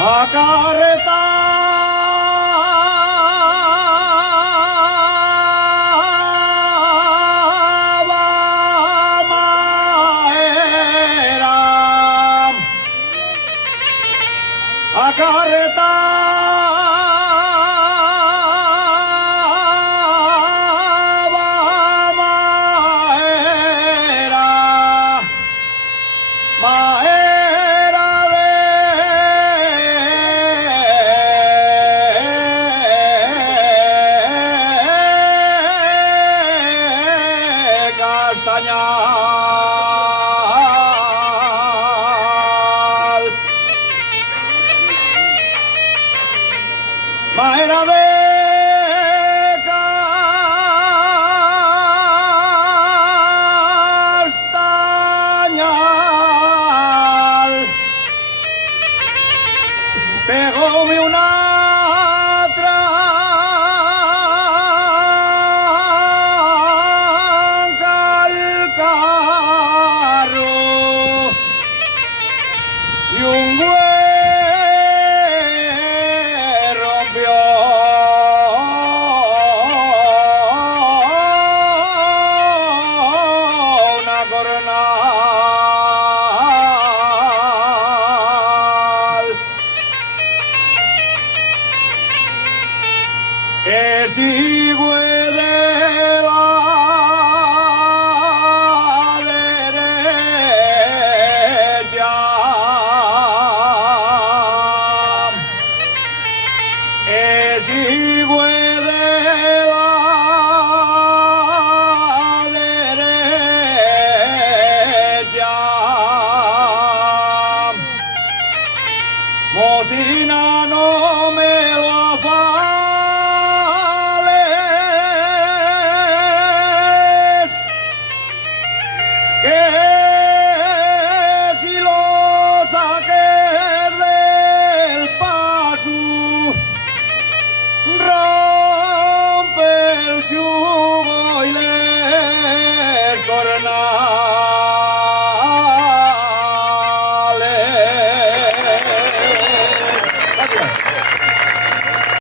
acarretaba maera, acarretaba maera de Castañal, maera de Castañal, pegóme una tranca al carro y un güey rompió una cornal. Ese güey de la derecha, ese güey de la derecha, mocina no me lo afales, que si lo saques del paso rompe el cielo.